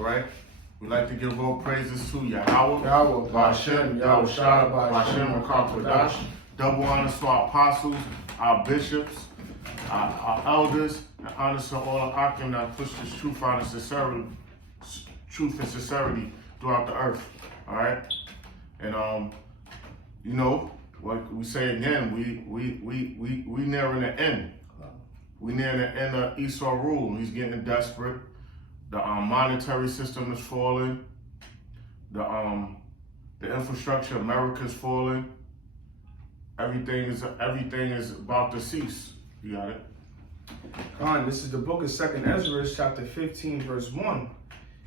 All right? We like to give all praises to Yahweh, Yahweh, Ba'ashem, Yahushua, Ba'ashem, Rakam Double honors to our apostles, our bishops, our elders, and honors to all the Akim that push this truth out and truth and sincerity throughout the earth. All right? And you know, like we say again, we nearing the end. We nearing the end of Esau rule. He's getting desperate. The monetary system is falling. The infrastructure of America is falling. Everything is about to cease. You got it? Khan, this is the book of 2nd Ezra, chapter 15, verse 1.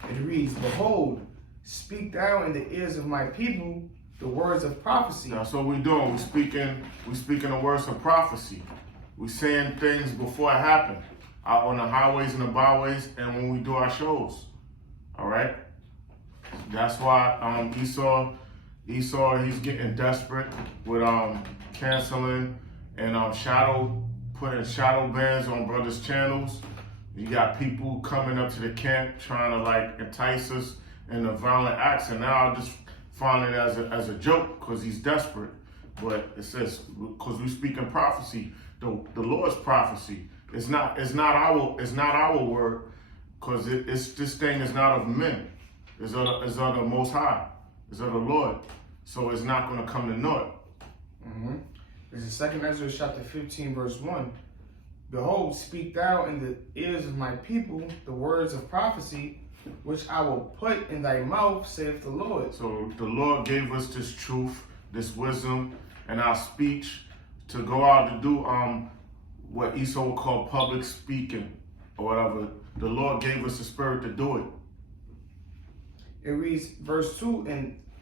It reads, "Behold, speak thou in the ears of my people the words of prophecy." That's what we're doing. We speaking the words of prophecy. We saying things before it happen, out on the highways and the byways, and when we do our shows. All right. That's why Esau, he's getting desperate with canceling and putting shadow bans on brothers' channels. You got people coming up to the camp trying to like entice us into violent acts, and now I just find it as a joke because he's desperate. But it says because we speak in prophecy, the Lord's prophecy. It's not our word, because this thing is not of men. It's of the Most High. It's of the Lord. So it's not going to come to naught. This is 2nd Ezra chapter 15, verse 1. "Behold, speak thou in the ears of my people the words of prophecy, which I will put in thy mouth, saith the Lord." So the Lord gave us this truth, this wisdom, and our speech to go out to do what Esau would call public speaking or whatever. The Lord gave us the spirit to do it. It reads, verse 2,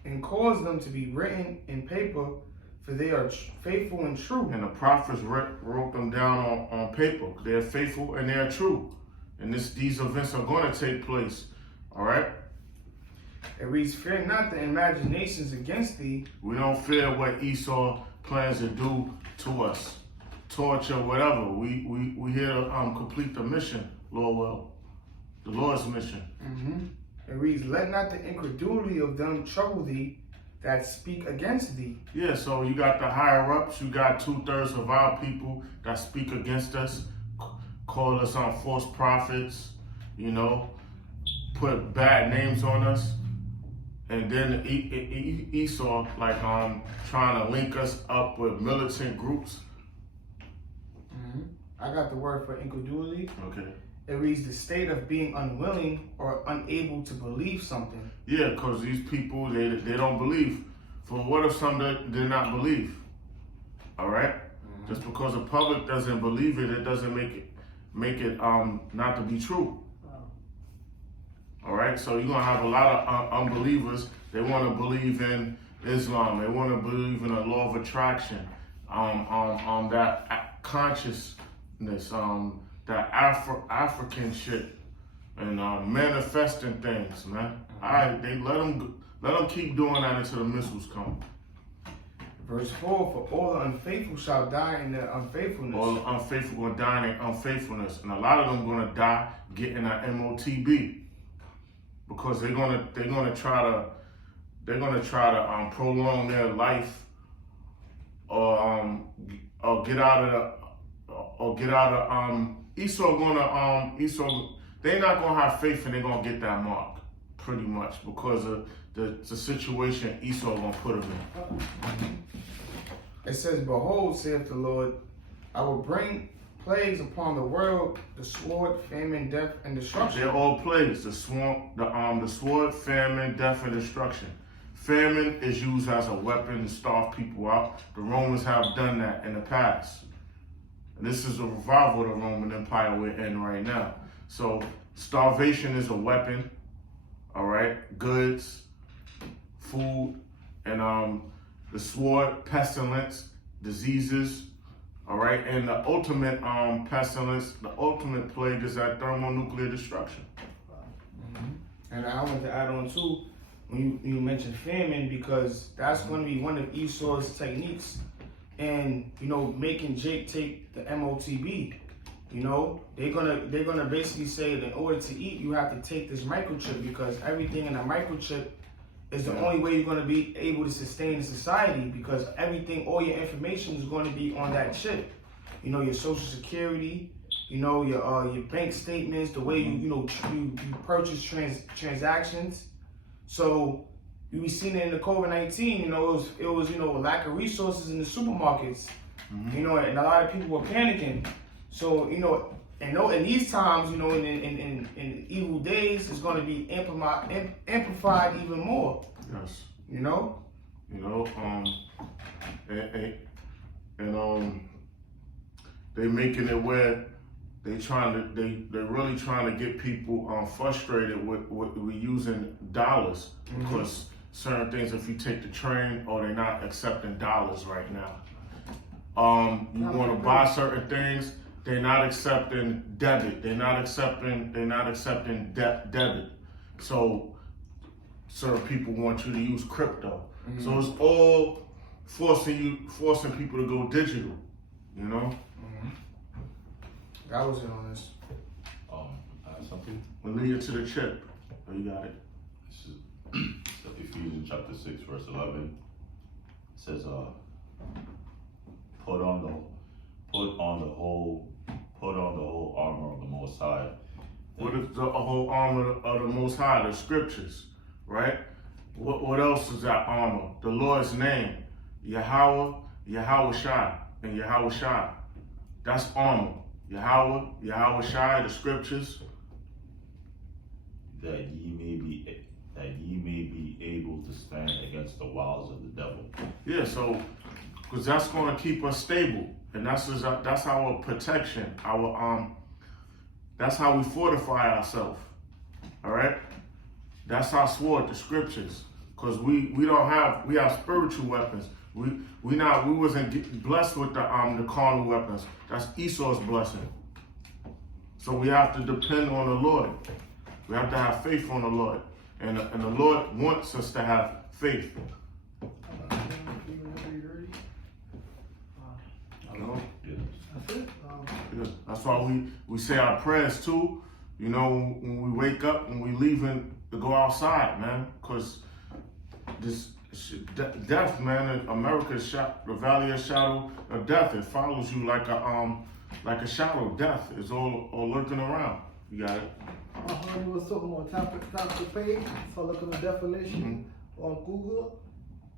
and cause them to be written in paper, for they are faithful and true. And the prophets wrote them down on paper. They're faithful and they're true. And these events are going to take place. All right? It reads, "Fear not the imaginations against thee." We don't fear what Esau plans to do to us. Torture, whatever. We here to complete the mission, Lord will. The Lord's mission. It reads, "Let not the incredulity of them trouble thee that speak against thee." Yeah, so you got the higher ups, you got 2/3 of our people that speak against us, call us false prophets, you know, put bad names on us. And then Esau, like trying to link us up with militant groups. I got the word for incredulity. Okay. It reads, "The state of being unwilling or unable to believe something." Yeah, because these people, they don't believe. For what if some did not believe? All right? Just because the public doesn't believe it, it doesn't make it not to be true. All right? So you're going to have a lot of unbelievers. They want to believe in Islam. They want to believe in the law of attraction, that consciousness, that African shit, and manifesting things, man. All right, they let them keep doing that until the missiles come. Verse 4, "For all the unfaithful shall die in their unfaithfulness." All the unfaithful going to die in their unfaithfulness, and a lot of them going to die getting an MOTB, because they're gonna try to prolong their life, or get out of Esau. They're not gonna have faith, and they're gonna get that mark pretty much because of the situation Esau gonna put them in. It says, "Behold, saith the Lord, I will bring plagues upon the world, the sword, famine, death, and destruction." They're all plagues. The sword, famine, death, and destruction. Famine is used as a weapon to starve people out. The Romans have done that in the past. And this is a revival of the Roman Empire we're in right now. So starvation is a weapon. All right, goods, food, and the sword, pestilence, diseases. All right, and the ultimate pestilence, the ultimate plague is that thermonuclear destruction. And I want to add on too, when you mentioned famine, because that's going to be one of Esau's techniques, and making Jake take the MOTB. You know, they're gonna basically say that in order to eat, you have to take this microchip because everything in a microchip is the only way you're gonna be able to sustain the society because everything, all your information is going to be on that chip. You know, your social security, you know, your bank statements, the way you purchase transactions. So we seen it in the COVID-19. You know, it was a lack of resources in the supermarkets. You know, and a lot of people were panicking. So in these times, in evil days, it's going to be amplified even more. Yes. You know. They making it where they're really trying to get people frustrated with we using dollars because certain things, if you take the train, or they're not accepting dollars right now. You want to buy certain things, they're not accepting debit. They're not accepting debit. So certain people want you to use crypto. So it's all forcing people to go digital. You know. That was it on this. I have something. We'll lead you to the chip. Oh, you got it. This is Ephesians chapter 6, verse 11. It says, put on the whole armor of the Most High. What is the whole armor of the Most High? The scriptures, right? What else is that armor? The Lord's name, Yahweh, Yahweh Shai, and Yahweh Shai. That's armor. Yahweh Shai, the scriptures. That ye may be able to stand against the wiles of the devil. Yeah, so because that's going to keep us stable, and that's our protection. That's how we fortify ourselves. All right, that's our sword, the scriptures. Because we have spiritual weapons. We wasn't blessed with the carnal weapons. That's Esau's blessing. So we have to depend on the Lord. We have to have faith on the Lord, and the Lord wants us to have faith. That's it. Yeah, that's why we say our prayers too. You know, when we wake up, when we leaving to go outside, man, because this death, man, America's the valley of shadow of death. It follows you like a shadow. Death is all lurking around. You got it. You was talking about tap to pay. So look at the definition on Google.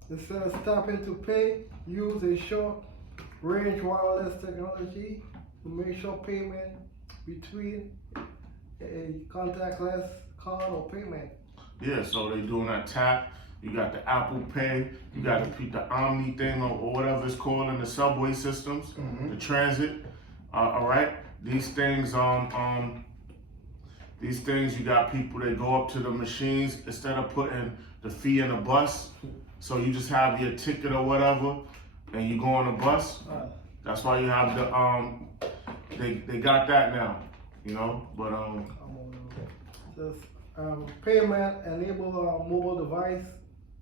It says tapping to pay. Use a short range wireless technology to make sure payment between a contactless card or payment. Yeah, so they doing that tap. You got the Apple Pay. You got the Omni thing or whatever it's called in the subway systems, the transit. All right, these things you got people that go up to the machines instead of putting the fee in the bus. So you just have your ticket or whatever, and you go on the bus. That's why you have the they got that now, you know. But Says payment enable mobile device,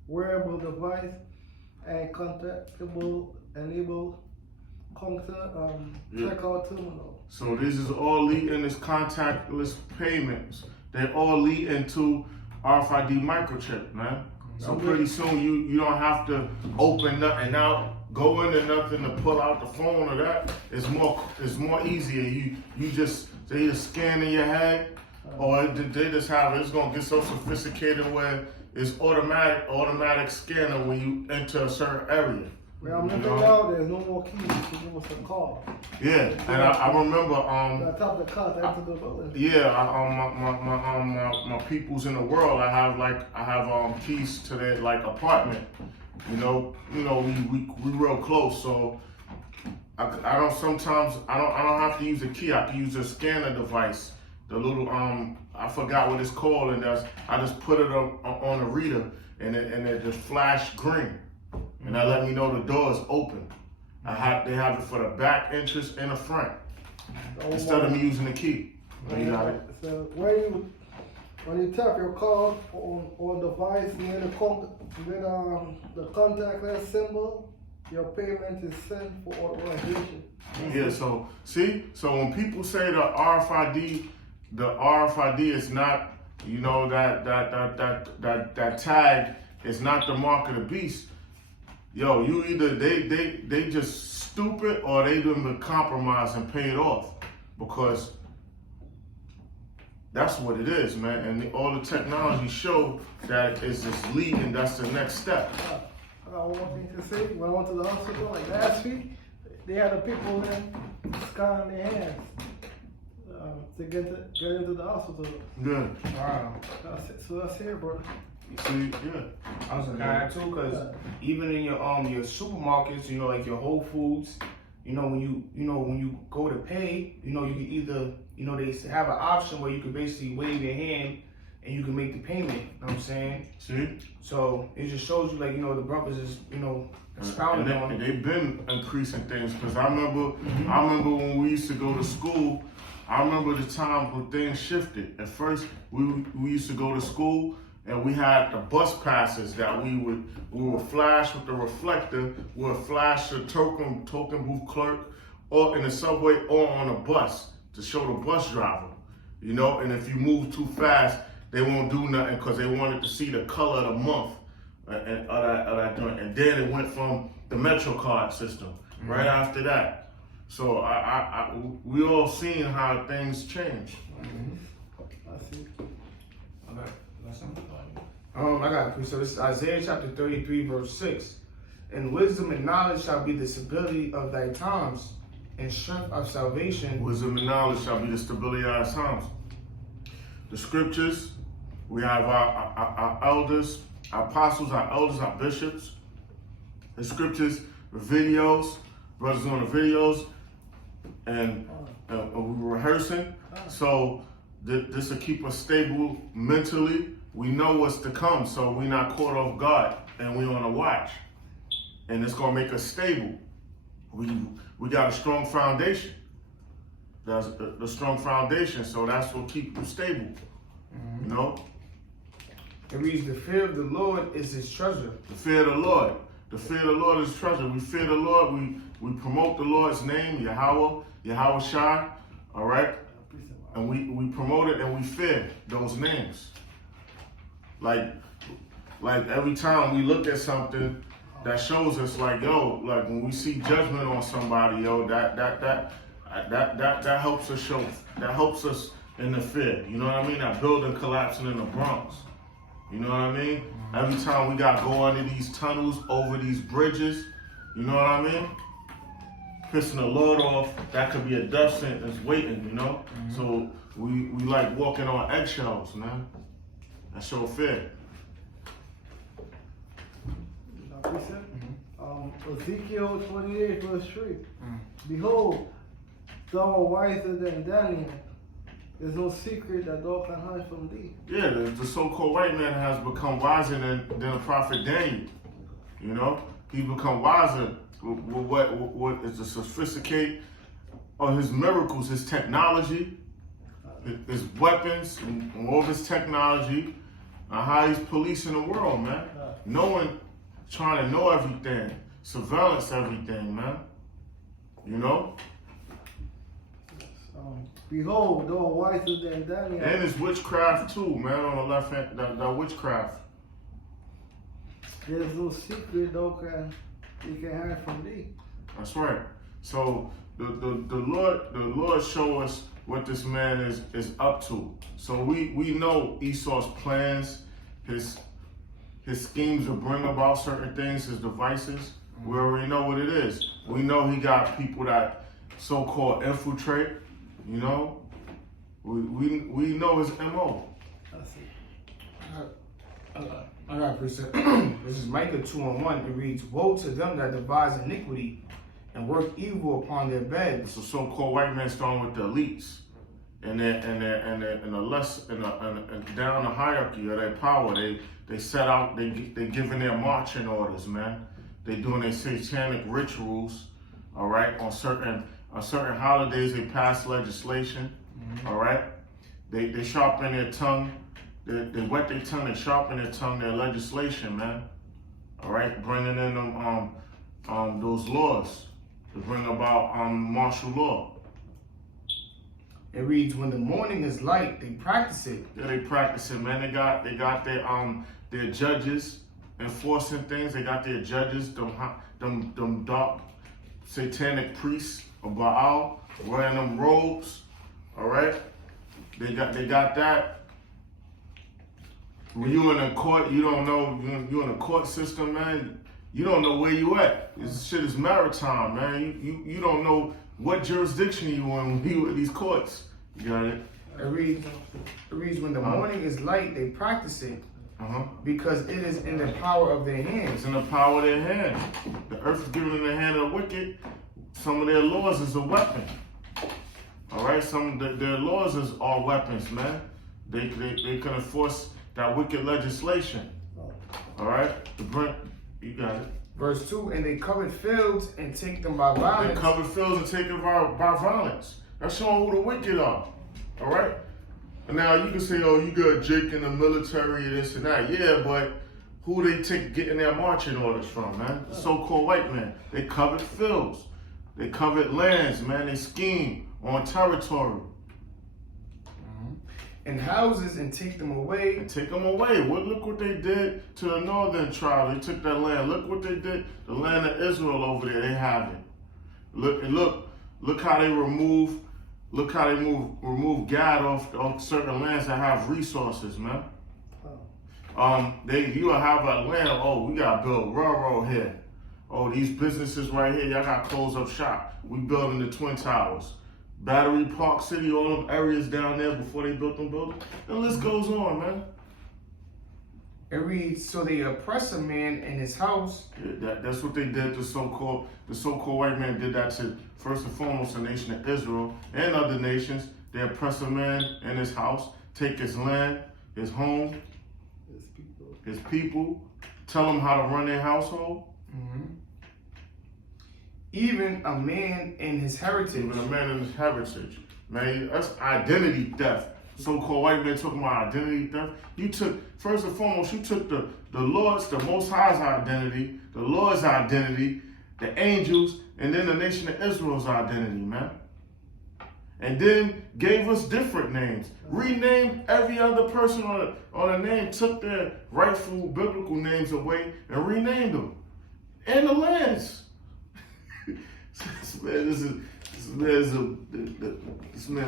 wearable device, and contactable enable checkout terminal. So this is all leading this contactless payments. They all lead into RFID microchip, man. So pretty soon you don't have to open nothing out, go into nothing to pull out the phone or that. It's more easier. They just scan in your head, or they just have it. It's gonna get so sophisticated where it's automatic scanner when you enter a certain area. Well, I'm looking out, there's no more keys to give us a call. Yeah, and I remember I top the car after the building. yeah, my peoples in the world. I have keys to their like apartment. You know, we real close, so I don't have to use a key. I can use a scanner device. The little I forgot what it's called, and I just put it on a reader, and it just flash green, and that let me know the door is open. They have it for the back entrance and the front, instead of me using the key. You got it. So when you tap your card on device near the contactless symbol, your payment is sent for authorization. Yeah, so see, so when people say the RFID is not, you know, that tag is not the mark of the beast. Yo, you either they just stupid or they done been compromised and paid off, because that's what it is, man. And all the technology show that is just leading. That's the next step. I got one thing to say. When I went to the hospital, like last week, they had the people there scanning their hands to get into the hospital. Good. Wow. So that's here, brother. You see, yeah. I was looking at that too, cause even in your supermarkets, you know, like your Whole Foods, you know, when you go to pay, you know, you can either, you know, they have an option where you can basically wave your hand and you can make the payment. You know what I'm saying? See? So it just shows you, like, you know, the brothers is, you know, expounding on. And they've been increasing things, because I remember when we used to go to school. I remember the time when things shifted. At first, we used to go to school and we had the bus passes that we would flash with the reflector. We would flash the token booth clerk, or in the subway, or on a bus to show the bus driver. You know, and if you move too fast, they won't do nothing because they wanted to see the color of the month and that joint. And then it went from the MetroCard system right after that. So we all seen how things change. I see. Okay. I got a precept. This is Isaiah chapter 33, verse 6. And wisdom and knowledge shall be the stability of thy times, and strength of salvation. Wisdom and knowledge shall be the stability of our times. The scriptures, we have our elders, our apostles, our elders, our bishops. The scriptures, the videos, brothers on the videos, and we're rehearsing. So this will keep us stable mentally. We know what's to come, so we're not caught off guard, and we're on a watch. And it's gonna make us stable. We got a strong foundation. That's the strong foundation, so that's what keeps you stable. You know? It reads, the fear of the Lord is his treasure. The fear of the Lord. The fear of the Lord is treasure. We fear the Lord. We promote the Lord's name, Yahweh Shai, all right? And we promote it and we fear those names. Like every time we look at something that shows us, like, yo, like when we see judgment on somebody, yo, that helps us that helps us in the fear. You know what I mean? That building collapsing in the Bronx. You know what I mean? Every time we got to go under these tunnels, over these bridges, you know what I mean? Pissing the Lord off, that could be a death sentence waiting, you know? So we like walking on eggshells, man. That show fear. Ezekiel 28, verse 3. Behold, thou art wiser than Daniel. There's no secret that thou can hide from thee. Yeah, the so-called white man has become wiser than the prophet Daniel. You know, he's become wiser with what is the sophisticated of his miracles, his technology, his weapons, and all of his technology, and how he's policing the world, man. Knowing, trying to know everything, surveillance everything, man. You know? Behold, thou art wiser than Daniel. And it's witchcraft too, man, on the left hand, that witchcraft. There's no secret thou you can hide from thee. That's right. So the Lord show us what this man is up to. So we know Esau's plans, his schemes to bring about certain things, his devices. We already know what it is. We know he got people that so-called infiltrate. You know, we know his MO. I got a precept. This is Micah 2:1. It reads, woe to them that devise iniquity and work evil upon their beds. So so-called white men starting with the elites and the less and down the hierarchy of their power. They set out. They giving their marching orders, man. They doing their satanic rituals. All right, on certain holidays they pass legislation. All right, they sharpen their tongue. They wet their tongue and sharpen their tongue, their legislation, man. All right, bringing in them those laws to bring about martial law. It reads, when the morning is light, they practice it. Yeah, they practice it, man. They got their judges enforcing things. They got their judges, them dark satanic priests of Baal wearing them robes. All right, they got that. When you in a court, you don't know. You in a court system, man. You don't know where you at. This shit is maritime, man. You don't know what jurisdiction you in when you at these courts. You got it? It reads, when the morning is light, they practice it. Because it is in the power of their hands. It's in the power of their hand. The earth is given in the hand of the wicked. Some of their laws is a weapon. All right, their laws is all weapons, man. They can enforce that wicked legislation. All right, you got it. Verse 2, and they covered fields and take them by violence. They cover fields and take them by violence. That's showing who the wicked are. All right. And now you can say, oh, you got Jake in the military and this and that. Yeah, but who they getting their marching orders from, man? The so-called white man. They covered fields. They covered lands, man. They scheme on territory. And houses and take them away. And take them away. Look what they did to the northern tribe. They took that land. Look what they did. The land of Israel over there. They have it. Look how they remove Gad off certain lands that have resources, man. You'll have a land. Oh, we gotta build railroad here. Oh, these businesses right here, y'all gotta close up shop. We building the Twin Towers. Battery Park City, all them areas down there before they built them buildings. The list goes on, man. It reads, so they oppress a man in his house. Yeah, that's what they did. The so-called white man did that to, first and foremost, the nation of Israel and other nations. They oppress a man in his house, take his land, his home, his people, tell them how to run their household. Even a man in his heritage. Even a man in his heritage. Man, that's identity theft. So-called white man talking about identity theft. You took, first and foremost, you took the Lord's, the Most High's identity, the Lord's identity, the angels, and then the nation of Israel's identity, man. And then gave us different names. Renamed every other person on a name, took their rightful biblical names away and renamed them. And the lands. This man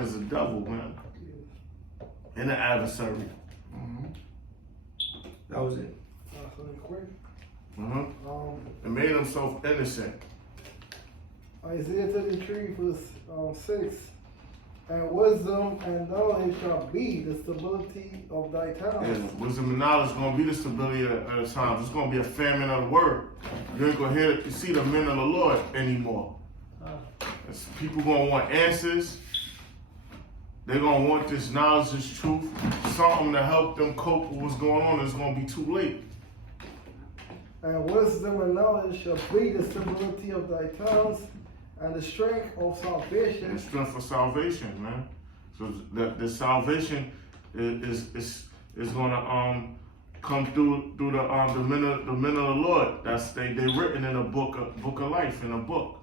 is a devil, man. And an adversary. That was it. And made himself innocent. Isaiah 33 verse 6. And wisdom and knowledge shall be the stability of thy times. And wisdom and knowledge is going to be the stability of the times. It's going to be a famine of the word. You ain't going to see the men of the Lord anymore. People going to want answers. They're going to want this knowledge, this truth, something to help them cope with what's going on. It's going to be too late. And wisdom and knowledge shall be the stability of thy times and the strength of salvation. And strength for salvation, man. So the salvation is going to come through the men of the Lord. They written in a book of life, in a book,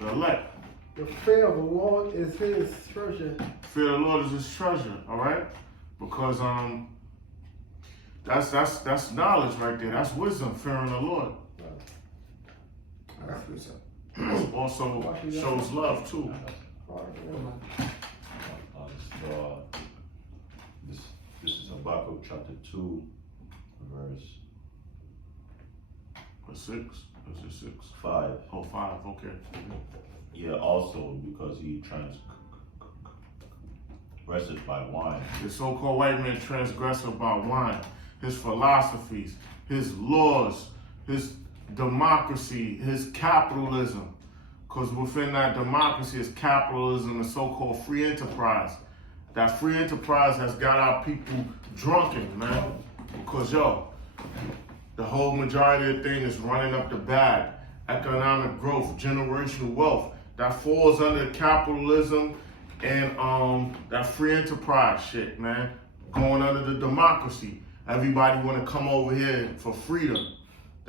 the elect. The fear of the Lord is his treasure. Fear of the Lord is his treasure, all right? Because that's knowledge right there. That's wisdom, fearing the Lord. Also shows love too. This is Habakkuk chapter 2, verse 6. Is it 6? 5. Oh, 5. Okay. Yeah, also because he transgresses by wine. The so-called white man transgressive by wine. His philosophies, his laws, his democracy, his capitalism. Because within that democracy is capitalism and so-called free enterprise. That free enterprise has got our people drunken, man. Because, the whole majority of the thing is running up the bag. Economic growth, generational wealth. That falls under capitalism and that free enterprise shit, man. Going under the democracy. Everybody want to come over here for freedom.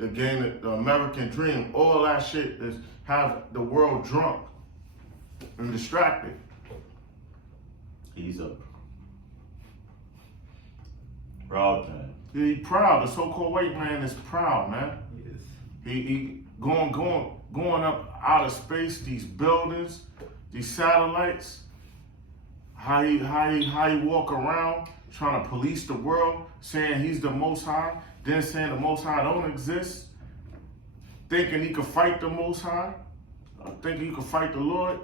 to gain the American dream. All that shit is have the world drunk and distracted. He's a proud man. He proud. The so-called white man is proud, man. Yes. He going up out of space, these buildings, these satellites. How he walk around trying to police the world, saying he's the Most High, then saying the Most High don't exist, thinking he could fight the Most High, thinking he could fight the Lord.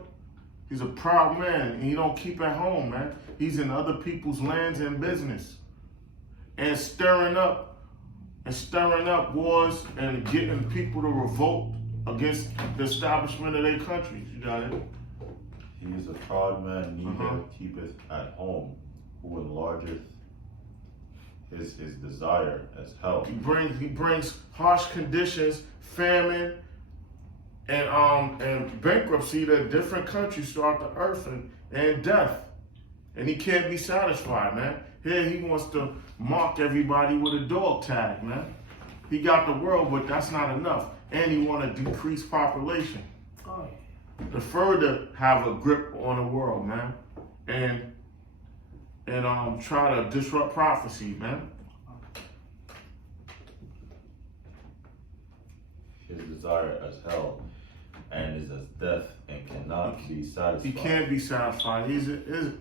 He's a proud man, and he don't keep at home, man. He's in other people's lands and business, and stirring up wars and getting people to revolt against the establishment of their countries. You got it. He is a proud man, neither keepeth at home, who enlargeth his desire as hell. He brings harsh conditions, famine, and bankruptcy to different countries throughout the earth, and death. And he can't be satisfied, man. Here he wants to mark everybody with a dog tag, man. He got the world, but that's not enough. And he want to decrease population Oh. to further have a grip on the world, man. And try to disrupt prophecy, man. His desire as hell, and is as death, and cannot be satisfied. He can't be satisfied. He's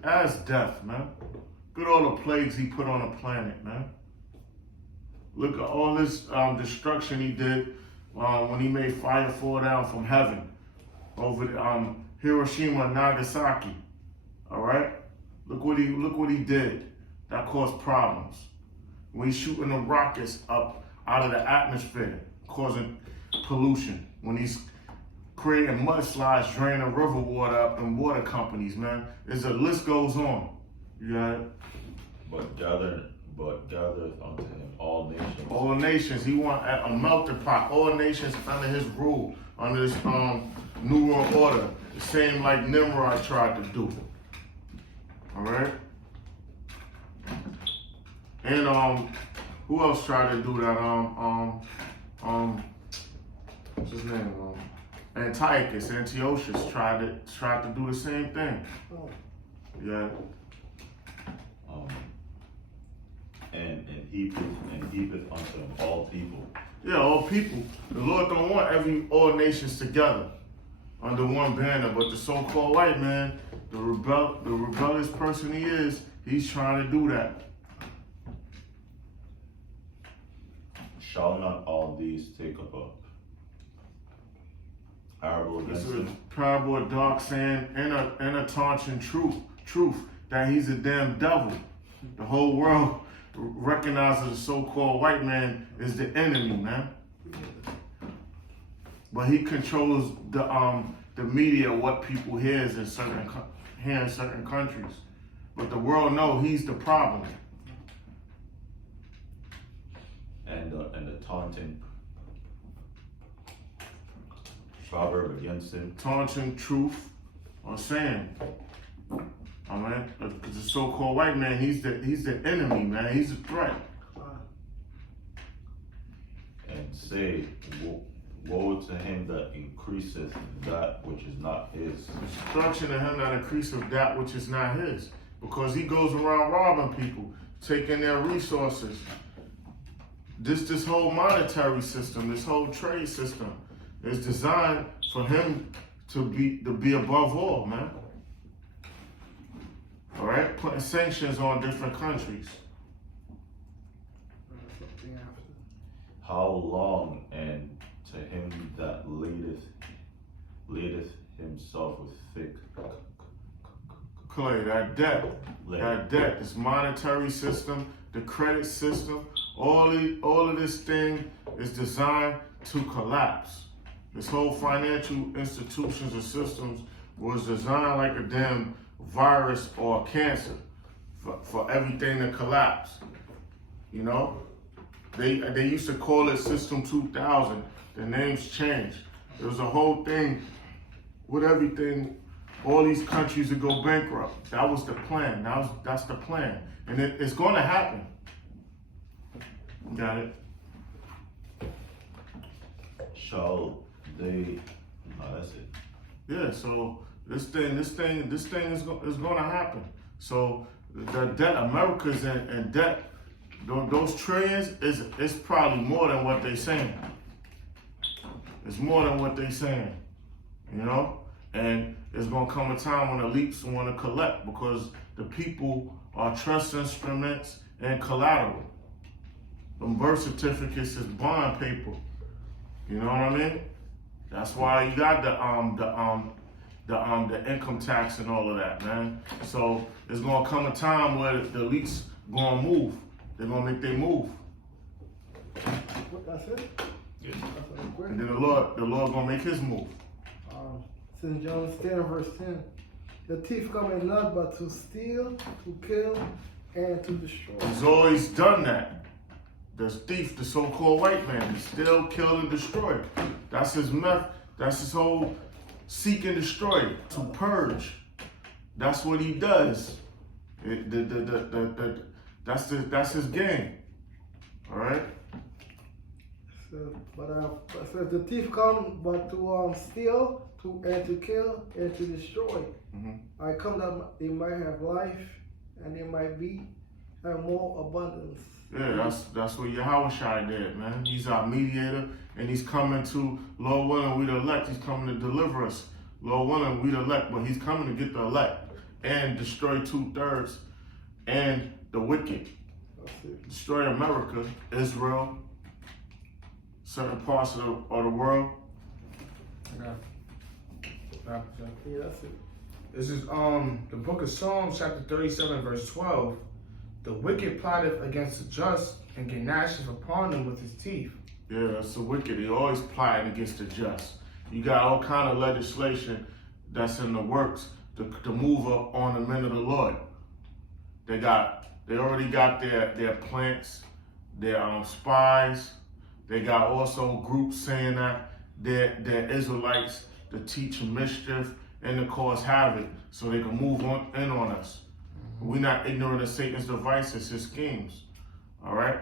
as death, man. Look at all the plagues he put on the planet, man. Look at all this destruction he did when he made fire fall down from heaven over Hiroshima and Nagasaki. All right, look what he did. That caused problems. When he's shooting the rockets up out of the atmosphere, causing pollution. When he's creating mudslides, draining river water up in water companies, man. The list goes on. You got it? But gathereth unto him all nations. All nations. He want a melting pot. All nations under his rule, under this new world order. The same like Nimrod tried to do. All right. And who else tried to do that? What's his name? Antiochus tried to do the same thing. Oh. Yeah. And heapeth unto him all people. Yeah, all people. The Lord don't want all nations together under one banner, but the so-called white man, the rebellious person he is, he's trying to do that. Shall not all these take up a parable This against is a him? parable of dark saying and a taunting truth that he's a damn devil. The whole world recognizes the so-called white man is the enemy, man. But he controls the media, what people hear in certain countries. But the world know he's the problem. And the taunting proverb against him. Taunting truth or saying, I mean, because the so-called white man, he's the enemy, man. He's a threat. And say, woe to him that increaseth that which is not his. Destruction to him that increaseth that which is not his. Because he goes around robbing people, taking their resources. This whole monetary system, this whole trade system is designed for him to be above all, man. All right, putting sanctions on different countries. How long, and to him that ladeth himself with thick Clay, that debt, this monetary system, the credit system, all of this thing is designed to collapse. This whole financial institutions and systems was designed like a damn virus or a cancer for everything to collapse. You know? They used to call it System 2000. The names changed. There was a whole thing with everything. All these countries would go bankrupt. That was the plan. That's the plan. And it's going to happen. Got it? shall they? No, that's it. Yeah, so this thing is going to happen. So the debt, America's in debt. Those trillions is probably more than what they saying. It's more than what they saying, you know. And there's gonna come a time when elites want to collect because the people are trust instruments and collateral. Them birth certificates is bond paper. You know what I mean? That's why you got the income tax and all of that, man. So there's gonna come a time where the elites gonna move. They're gonna make their move. That's it? Yeah. That's a great. And then the Lord gonna make his move. St. John 10, verse 10. The thief cometh not but to steal, to kill, and to destroy. He's always done that. The thief, the so-called white man, he still kill and destroy. That's his method. That's his whole seek and destroy, to purge. That's what he does. That's his game. All right. So the thief come but to steal, and to kill, and to destroy. I come that they might have life, and they might have more abundance. Yeah, that's what Yahweh Shai did, man. He's our mediator, and he's coming to, Lord willing, we the elect. He's coming to deliver us. Lord willing, we the elect, but he's coming to get the elect and destroy 2/3 and the wicked. That's it. Destroy America, Israel, certain parts of the world. Okay. Yeah, that's it. This is the book of Psalms, chapter 37, verse 12. The wicked plotteth against the just, and gnasheth upon them with his teeth. Yeah, that's the wicked. They always plotting against the just. You got all kind of legislation that's in the works to move up on the men of the Lord. They already got their plants, their spies. They got also groups saying that they're Israelites to teach mischief and to cause havoc so they can move in on us. We're not ignorant of Satan's devices, his schemes. All right?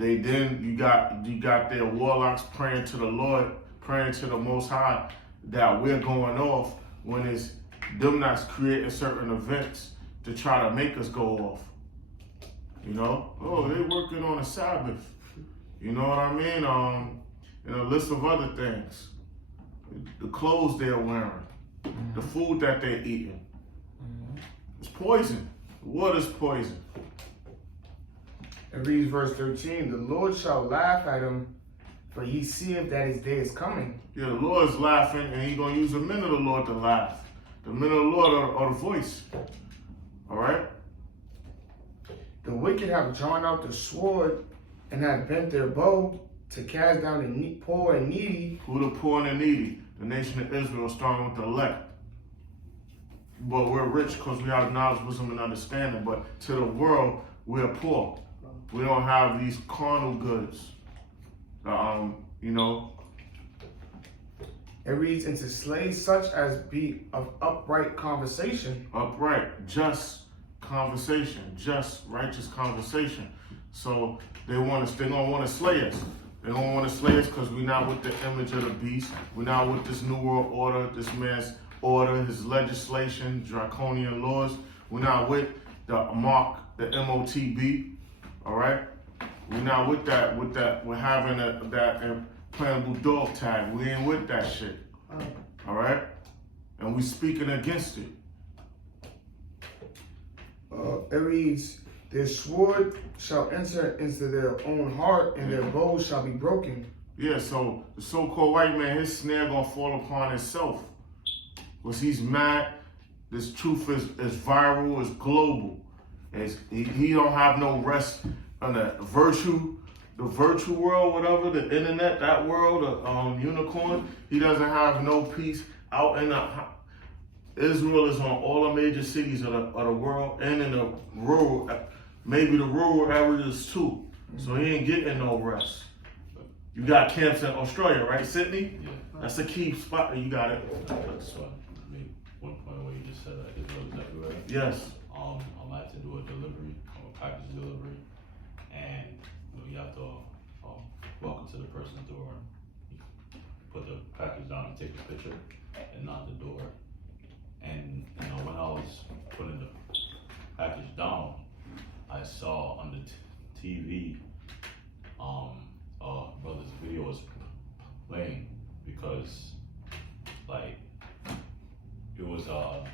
You got their warlocks praying to the Lord, praying to the Most High that we're going off when it's them that's creating certain events to try to make us go off. You know? Oh, they're working on a Sabbath. You know what I mean? And a list of other things. The clothes they're wearing, the food that they're eating. It's poison. The water's poison. It reads verse 13, the Lord shall laugh at him, for ye seeth that his day is coming. Yeah, the Lord's laughing, and he's going to use the men of the Lord to laugh. The men of the Lord are the voice. All right? The wicked have drawn out the sword, and have bent their bow to cast down the poor and needy. Who the poor and the needy? The nation of Israel, starting with the elect. But we're rich because we have knowledge, wisdom, and understanding. But to the world, we're poor. We don't have these carnal goods. You know. It reads, and to slay such as be of upright conversation. Upright, just conversation, just righteous conversation. So they're gonna want to slay us. They're gonna want to slay us because we're not with the image of the beast. We're not with this new world order, this man's order, his legislation, draconian laws. We're not with the MOTB. All right, we're not with that. We're having that implantable dog tag. We ain't with that shit. All right, and we speaking against it. It reads, their sword shall enter into their own heart, and their bows shall be broken. Yeah, so the so-called white man, his snare gonna fall upon himself. Because he's mad. This truth is viral, is global. He don't have no rest on the virtual world, whatever, the internet, that world, the unicorn. He doesn't have no peace out in the. Israel is on all the major cities of the world and in the rural, maybe the rural areas too. So he ain't getting no rest. You got camps in Australia, right, Sydney? Yeah. That's a key spot. You got it. That's why I made one point where you just said that Israel is everywhere. Yes. I like to do a delivery, a package delivery, and you have to welcome to the person's door. He put the package down and take a picture and knock the door. And you know, when I was putting the package down, I saw on the TV, brother's video was playing because, like, it was a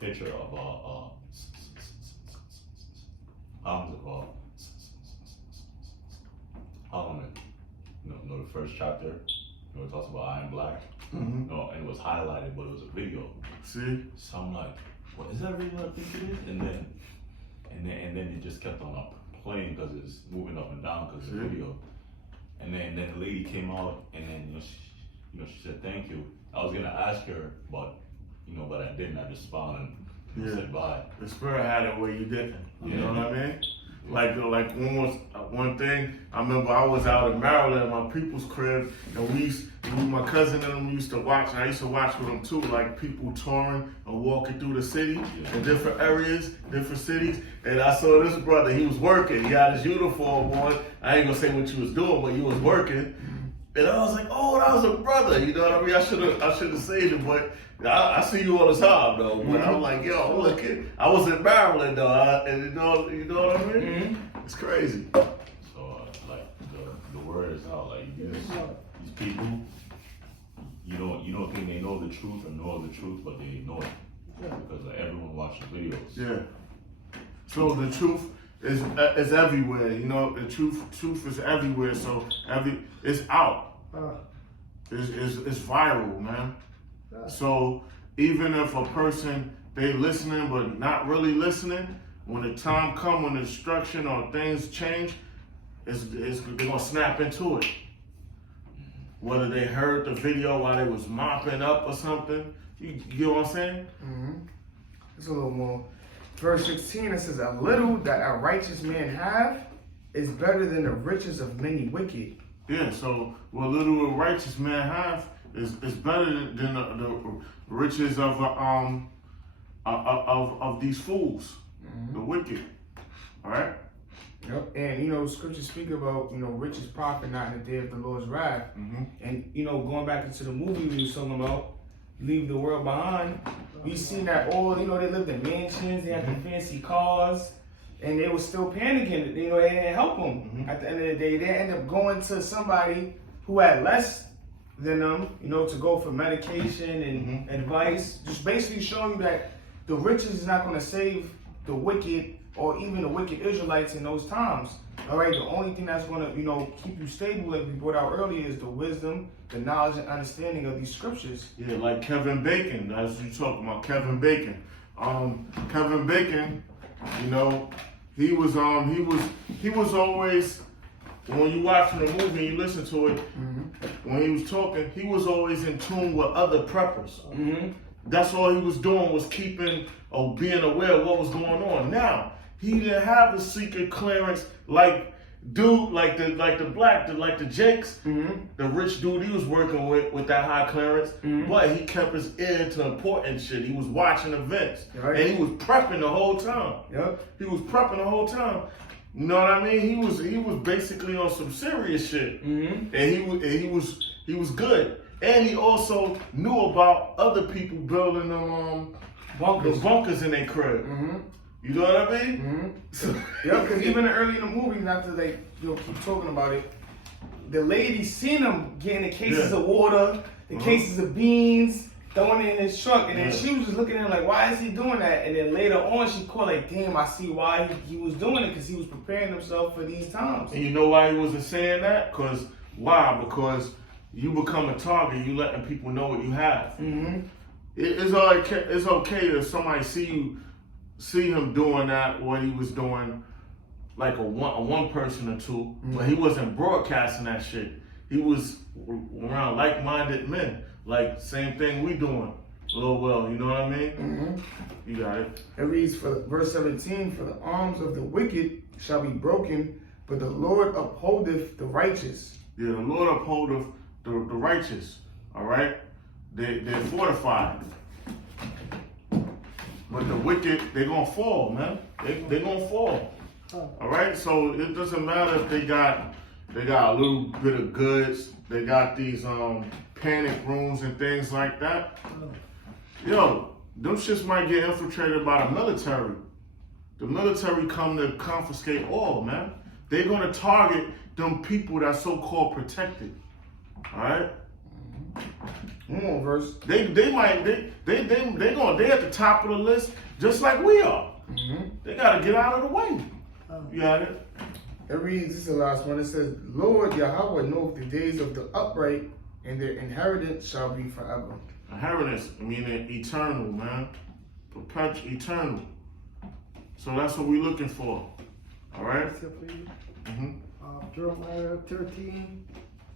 picture of Parliament. You know, the first chapter, you know, it talks about I am black. Mm-hmm. You know, and it was highlighted, but it was a video. See? So I'm like, what is that really what I think it is? And then it just kept on playing because it's moving up and down because of the video. And then the lady came out and then she said thank you. I was gonna ask her, but I didn't. I just smiled and said bye. The spirit had it where you didn't. You know what I mean? Like one thing, I remember I was out in Maryland at my people's crib, and my cousin and them used to watch, and I used to watch with them too, like people touring and walking through the city in different areas, different cities. And I saw this brother, he was working, he had his uniform on. I ain't gonna say what you was doing, but he was working. And I was like, oh, that was a brother, you know what I mean? I should have saved it, but I see you all the time though. But I'm like, yo, look, I was in Maryland though, and you know what I mean? Mm-hmm. It's crazy. So like the word is out, like these people, you don't think they know the truth or know the truth, but they ignore it because like, everyone watches videos. Yeah. So the truth is everywhere. You know, the truth is everywhere. So it's out. It's viral, man. So even if a person they listening but not really listening, when the time come, when the destruction or things change, they're gonna snap into it. Whether they heard the video while they was mopping up or something, you know what I'm saying? Mm-hmm. It's a little more. Verse 16, it says, a little that a righteous man have is better than the riches of many wicked. Yeah, so what little a righteous man have is better than the riches of these fools, the wicked. All right. Yep. And scriptures speak about riches profit not in the day of the Lord's wrath. Mm-hmm. And going back into the movie we was talking about, Leave the World Behind. We seen that all they lived in mansions, they had the fancy cars, and they were still panicking. They didn't help them. Mm-hmm. At the end of the day, they ended up going to somebody who had less than them, to go for medication and advice. Just basically showing you that the riches is not going to save the wicked or even the wicked Israelites in those times. All right, the only thing that's going to, keep you stable, like we brought out earlier, is the wisdom, the knowledge and understanding of these scriptures. Yeah, like Kevin Bacon. That's what you talking about, Kevin Bacon. Kevin Bacon, he was always, when you watching the movie and you listen to it, when he was talking, he was always in tune with other preppers. Mm-hmm. That's all he was doing was keeping or being aware of what was going on. Now, he didn't have a secret clearance like the Jakes, the rich dude he was working with that high clearance, but he kept his ear to important shit. He was watching events, and he was prepping the whole time. Yep. He was prepping the whole time. You know what I mean? He was basically on some serious shit, and he was good. And he also knew about other people building them bunkers in their crib. You know what I mean? Yeah, because even early in the movie, not to keep talking about it, the lady seen him getting the cases of water, the cases of beans, throwing it in his truck, and then she was just looking at him like, why is he doing that? And then later on, she called like, damn, I see why he was doing it, because he was preparing himself for these times. And you know why he wasn't saying that? Because you become a target, you letting people know what you have. It's okay if somebody see him doing that, what he was doing, like a one person or two, but he wasn't broadcasting that shit. He was around like-minded men, like same thing we doing. Well, you know what I mean? You got it. It reads for verse 17, for the arms of the wicked shall be broken, but the Lord upholdeth the righteous. Yeah, the Lord upholdeth the righteous. All right, they're fortified. But the wicked, they're gonna fall, man. They're gonna fall. All right, so it doesn't matter if they got, They got a little bit of goods. They got these panic rooms and things like that. Yo, them shits might get infiltrated by the military. The military come to confiscate all, man. They're gonna target them people that's so-called protected. All right. One more verse. They at the top of the list just like we are. They gotta get out of the way. You got it? It reads, this is the last one. It says, Lord Yahweh knoweth the days of the upright, and their inheritance shall be forever. Inheritance, meaning eternal, man. Perpetual, eternal. So that's what we're looking for. All right? Jeremiah 13,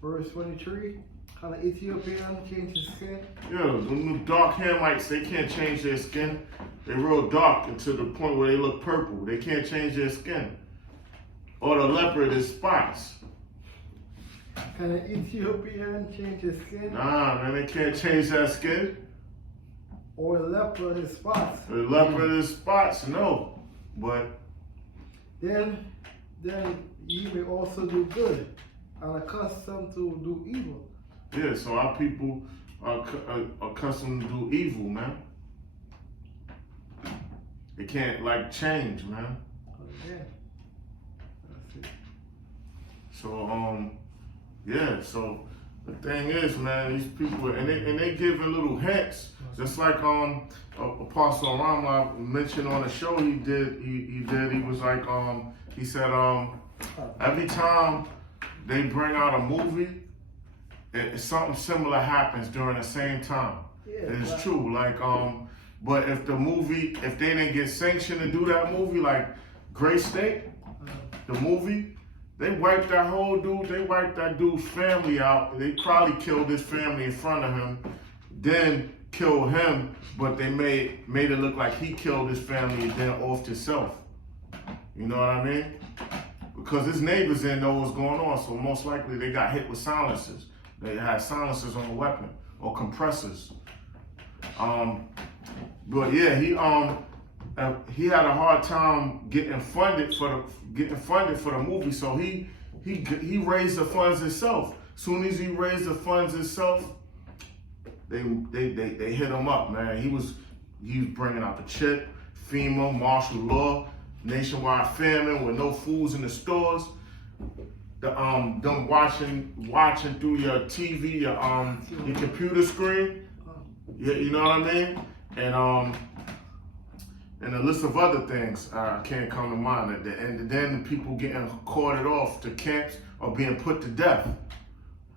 verse 23. Can an Ethiopian change his skin? Yeah, the dark Hamites, they can't change their skin. They're real dark to the point where they look purple. They can't change their skin. Or the leopard is spots. Can an Ethiopian change his skin? Nah, man, they can't change that skin. Or a leopard his spots? The leopard is spots, no. But Then ye may also do good, and accustomed to do evil. yeah, so our people are accustomed to do evil, man. They can't like change, man. Yeah. That's it. So yeah. So the thing is, man, these people and they giving little hints, just like Apostle Rama mentioned on the show he did. He was like he said every time they bring out a movie, something similar happens during the same time. Yeah, And it's right. true, like but if they didn't get sanctioned to do that movie, like Gray State, the movie, they wiped that whole dude, they wiped that dude's family out. They probably killed his family in front of him, then killed him, but they made it look like he killed his family and then offed himself. You know what I mean? Because his neighbors didn't know what was going on, so most likely they got hit with silencers. They had silencers on the weapon or compressors. But yeah, he had a hard time getting funded for the movie, so he raised the funds himself. Soon as he raised the funds himself, they hit him up, man. He was bringing out the chip, FEMA, martial law, nationwide famine with no foods in the stores. Them watching through your TV, your computer screen. Yeah, you know what I mean? And a list of other things can't come to mind. And then people getting carted off to camps or being put to death.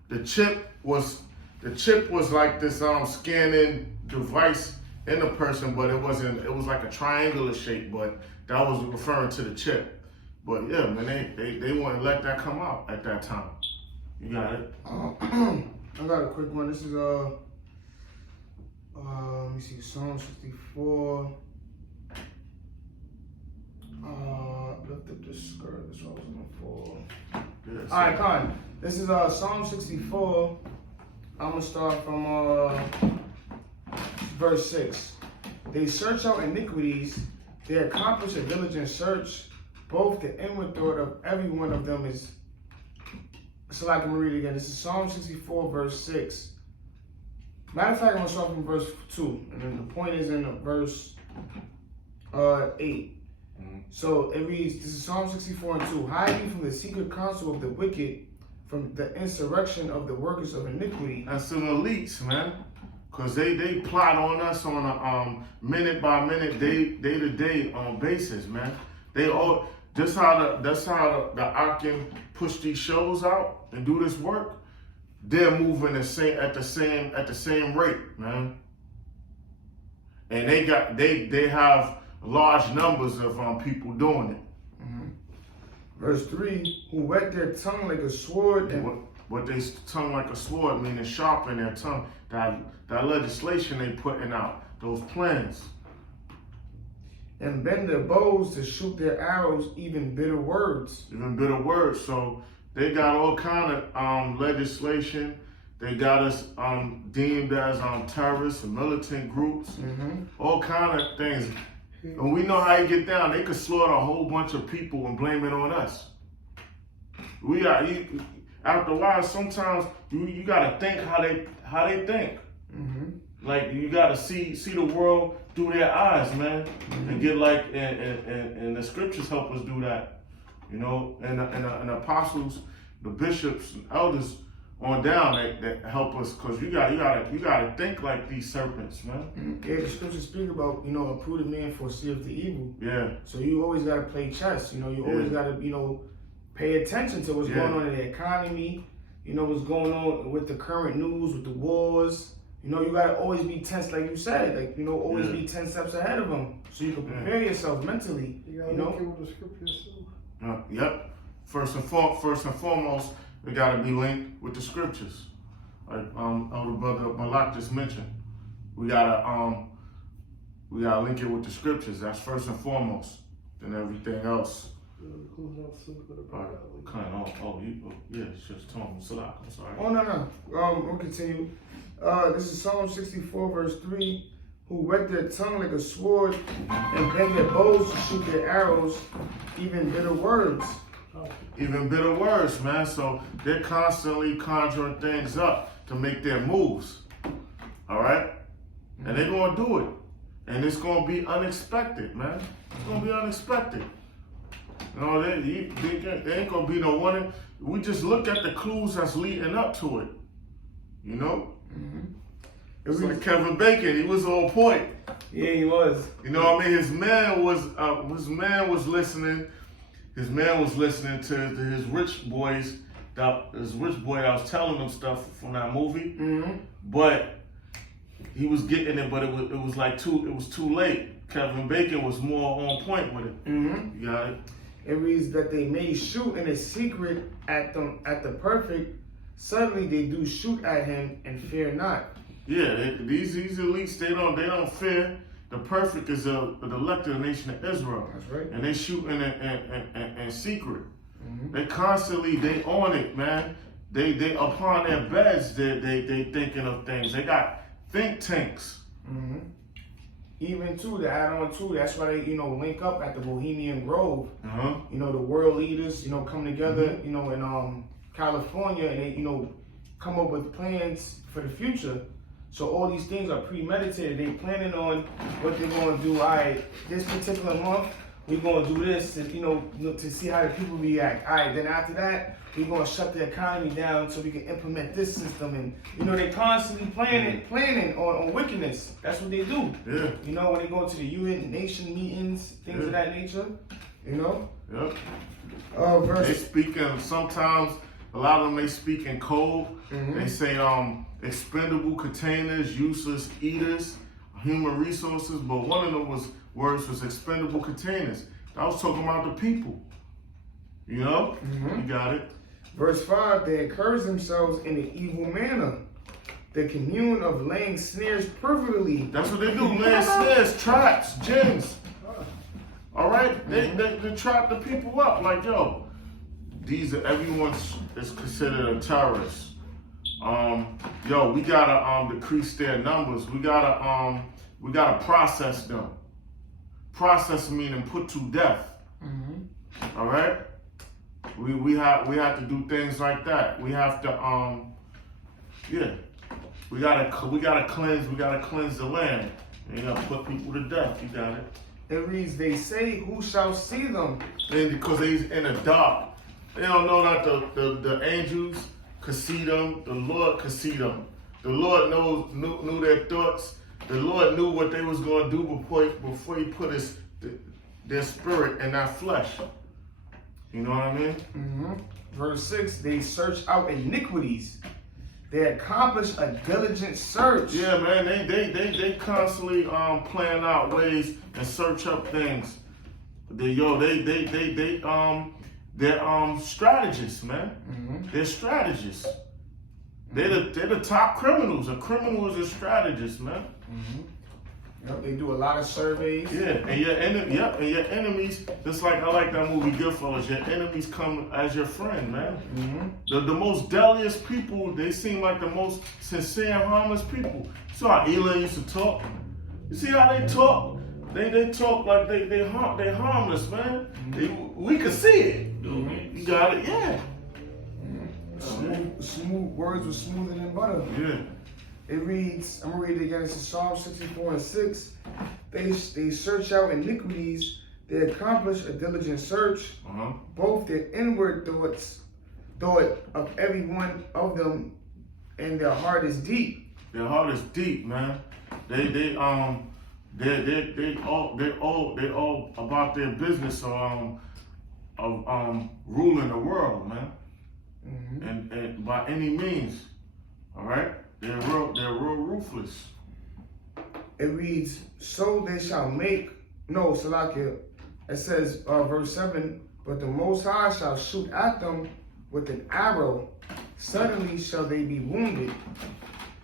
The chip was like this scanning device in the person, but it wasn't. It was like a triangular shape, but that was referring to the chip. But yeah, man, they wouldn't let that come out at that time. You got it. I got a quick one. This is let me see, Psalm 64. Lift up the skirt. That's what I was looking for. Yeah, so- All right, Con. This is Psalm 64. I'm gonna start from verse 6. They search out iniquities. They accomplish a diligent search. Both the inward thought of every one of them is. So like I'm gonna read it again. This is Psalm 64, verse 6. Matter of fact, I'm gonna start from verse 2, and then the point is in verse 8. So it reads, this is Psalm 64 and 2. Hide me from the secret counsel of the wicked, from the insurrection of the workers of iniquity. That's some elites, man. Cause they plot on us on a minute by minute, day to day basis, man. They all that's how the Akim push these shows out and do this work. They're moving at the same rate, man. And they have large numbers of people doing it. Mm-hmm. Verse 3, who wet their tongue like a sword and What they tongue like a sword, meaning sharpen their tongue. That legislation they putting out, those plans. and bend their bows to shoot their arrows, even bitter words. Even bitter words. So they got all kind of legislation. They got us deemed as terrorists and militant groups. Mm-hmm. All kind of things. And we know how you get down. They could slaughter a whole bunch of people and blame it on us. We got after a while. Sometimes you gotta think how they think. Like you gotta see the world through their eyes, man, and get like and the scriptures help us do that, you know, and the apostles, the bishops, and elders on down that help us, cause you gotta think like these serpents, man. Yeah, the scriptures speak about, you know, a prudent man foreseeth the evil. Yeah. So you always gotta play chess. You know, you always gotta, you know, pay attention to what's going on in the economy. You know what's going on with the current news, with the wars. You know, you gotta always be tense, like you said, like, you know, always be 10 steps ahead of them, so you can prepare yourself mentally. You gotta look at the scriptures too. Yep. First and foremost, we gotta be linked with the scriptures. Like Elder Brother Malak just mentioned, we gotta link it with the scriptures. That's first and foremost. Then everything else. It's just Tom Salak. I'm sorry. Oh no. We'll continue. This is Psalm 64, verse 3. Who whet their tongue like a sword and bend their bows to shoot their arrows, even bitter words. Even bitter words, man. So they're constantly conjuring things up to make their moves. All right? And they're going to do it. And it's going to be unexpected, man. It's going to be unexpected. You know, they ain't going to be no warning. We just look at the clues that's leading up to it. You know? It was like Kevin Bacon. He was on point. Yeah, he was. You know what I mean? His man was listening. His man was listening to his rich boys. His rich boy that was telling him stuff from that movie. But he was getting it, but it was too late. Kevin Bacon was more on point with it. You got it. It reads that they may shoot in a secret at the perfect. Suddenly they do shoot at him and fear not. Yeah, these elites, they don't fear. The perfect is the elected nation of Israel. That's right. And they shoot in secret. They constantly, they on it, man. They upon their beds, they thinking of things. They got think tanks. Even too, to add on to, that's why they, you know, link up at the Bohemian Grove. You know, the world leaders, you know, come together, you know, in California, and they, you know, come up with plans for the future. So all these things are premeditated. They planning on what they're going to do. All right, this particular month, we're going to do this, and, you know, to see how the people react. All right, then after that, we're going to shut the economy down so we can implement this system. And, you know, they constantly planning on wickedness. That's what they do. Yeah. You know, when they go to the UN nation meetings, things of that nature, you know? Yep. They speaking, sometimes, a lot of them, they speak in code. They say expendable containers, useless eaters, human resources, but one of them words was expendable containers. I was talking about the people. You know? You got it. Verse 5, they encourage themselves in an evil manner. The commune of laying snares privily. That's what they do, laying snares, traps, gins. All right? They trap the people up like, yo, everyone is considered a terrorist. Yo, we gotta decrease their numbers. We gotta process them. Process meaning put to death. All right. We have to do things like that. We have to we gotta cleanse the land. You gotta put people to death. You got it. It reads, they say, who shall see them? And because they's in the dark. They don't know that the angels could see them. The Lord could see them. The Lord knew their thoughts. The Lord knew what they was going to do before He put their spirit in that flesh. You know what I mean? Verse 6, they search out iniquities. They accomplish a diligent search. Yeah, man. They constantly plan out ways and search up things. They're strategists, man. They're strategists. They're the top criminals. A criminal is a strategist, man. Yep, they do a lot of surveys. Yeah, and your enemies, just like I like that movie Goodfellas, your enemies come as your friend, man. The most deadliest people, they seem like the most sincere and harmless people. You saw how Elon used to talk? You see how they talk? They talk like they harmless, man. We can see it. You got it, yeah. Smooth words were smoother than butter. Yeah. It reads, I'm gonna read it again. It's Psalm 64:6. They search out iniquities. They accomplish a diligent search. Both their inward thought of every one of them, and their heart is deep. Their heart is deep, man. They all about their business of ruling the world, man. And by any means, all right. They're real ruthless. It reads, so they shall make, no, Salakia. It says, verse 7, but the Most High shall shoot at them with an arrow. Suddenly shall they be wounded.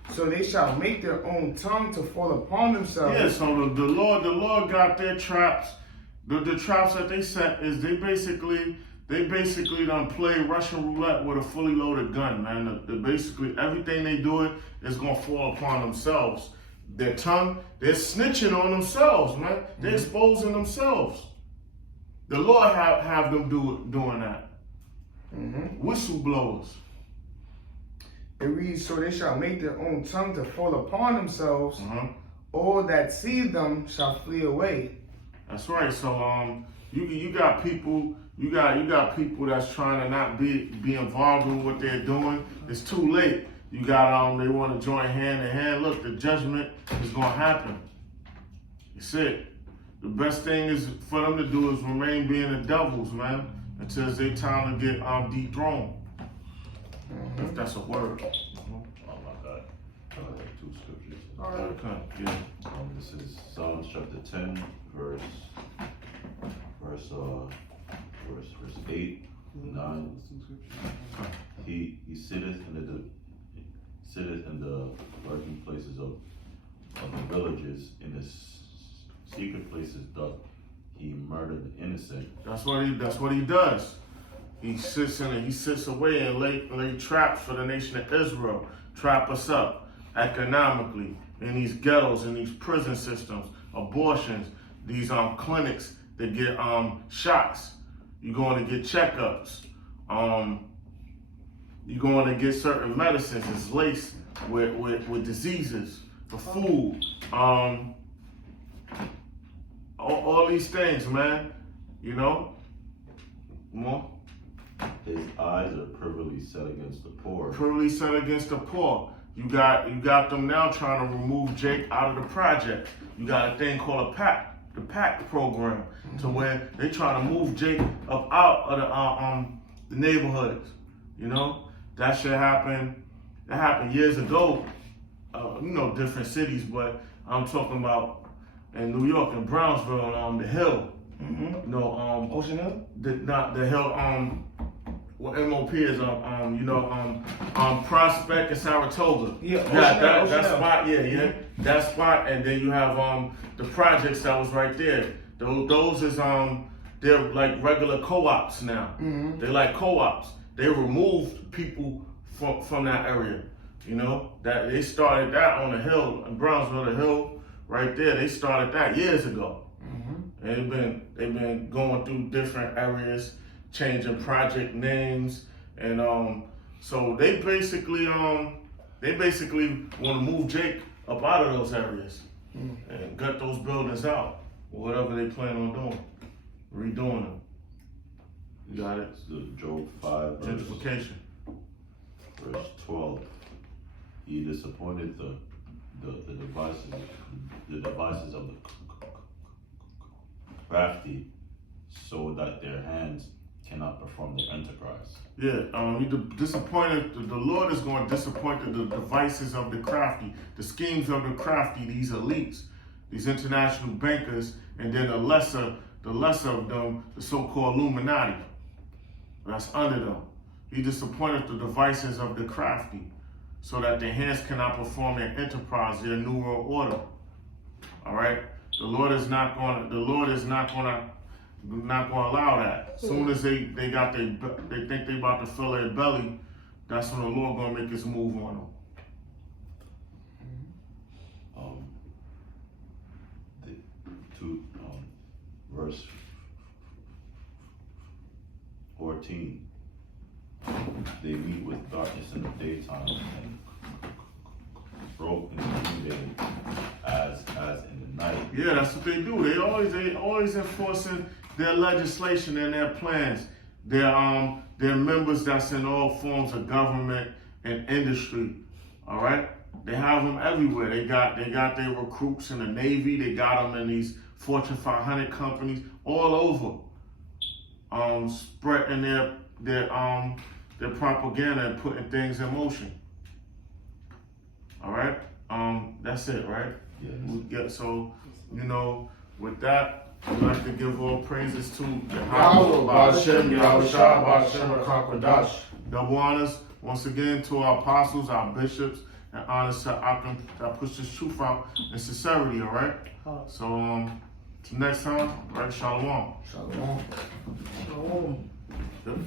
So they shall make their own tongue to fall upon themselves. Yeah, so the Lord got their traps. The traps that they set is they basically done play Russian roulette with a fully loaded gun, man. Basically everything they do it is gonna fall upon themselves. Their tongue, they're snitching on themselves, man. They're exposing themselves. The Lord have them doing that. Whistleblowers. It reads, so they shall make their own tongue to fall upon themselves. All that see them shall flee away. That's right. So you got people that's trying to not be involved with what they're doing. It's too late. You got they want to join hand in hand. Look, the judgment is gonna happen. That's it. The best thing is for them to do is remain being the devils, man, until it's their time to get dethroned. If that's a word. Oh my God. I have 2 scriptures. All right. Okay. Yeah. This is Psalms chapter 10, verse 8, 9. He sitteth in the lurking places of the villages, in the secret places doth he murder the innocent. That's what he does. He sits away and lay traps for the nation of Israel, trap us up economically in these ghettos, in these prison systems, abortions, these clinics that get shots. You're going to get checkups. You're going to get certain medicines. It's laced with diseases, for food. All these things, man. You know? More. His eyes are privily set against the poor. Privily set against the poor. You got them now trying to remove Jake out of the project. You got a thing called the PAC program, to where they trying to move Jake up out of the neighborhoods. You know, that shit happened. That happened years ago. Different cities, but I'm talking about in New York, in Brownsville, the Hill. Ocean Hill. The Hill. What MOP is Prospect and Saratoga. That spot, that spot, and then you have the projects that was right there. Those is they're like regular co-ops now. They're like co-ops. They removed people from that area. You know, that they started that on the hill in Brownsville, the Hill right there. They started that years ago. And they've been going through different areas, changing project names, and so they basically want to move Jake up out of those areas and gut those buildings out, or whatever they plan on doing, redoing them. You got it? So Job 5, Gentrification. verse 12. He disappointed the devices of the crafty, so that their hands cannot perform their enterprise. Yeah, he disappointed. The Lord is going to disappoint the devices of the crafty, the schemes of the crafty, these elites, these international bankers, and then the lesser of them, the so-called Illuminati. That's under them. He disappointed the devices of the crafty, so that their hands cannot perform their enterprise, their new world order. All right. The Lord is not going to allow that. As soon as they think they about to fill their belly, that's when the Lord gonna make his move on them. Verse 14. they meet with darkness in the daytime and broke in the noonday as in the night. Yeah, that's what they do. They always enforcing their legislation and their plans. Their members that's in all forms of government and industry. All right, they have them everywhere. They got their recruits in the Navy. They got them in these Fortune 500 companies all over, spreading their propaganda and putting things in motion. All right, that's it, right? Yes. So, with that, I'd like to give all praises to Yahweh, Ba'ashem, Yahushua, Ba'ashem, HaKadosh. double honors once again to our apostles, our bishops, and honors to Akim that push this truth out in sincerity, all right? So, till next time, right? Shalom. Shalom. Shalom. Yep.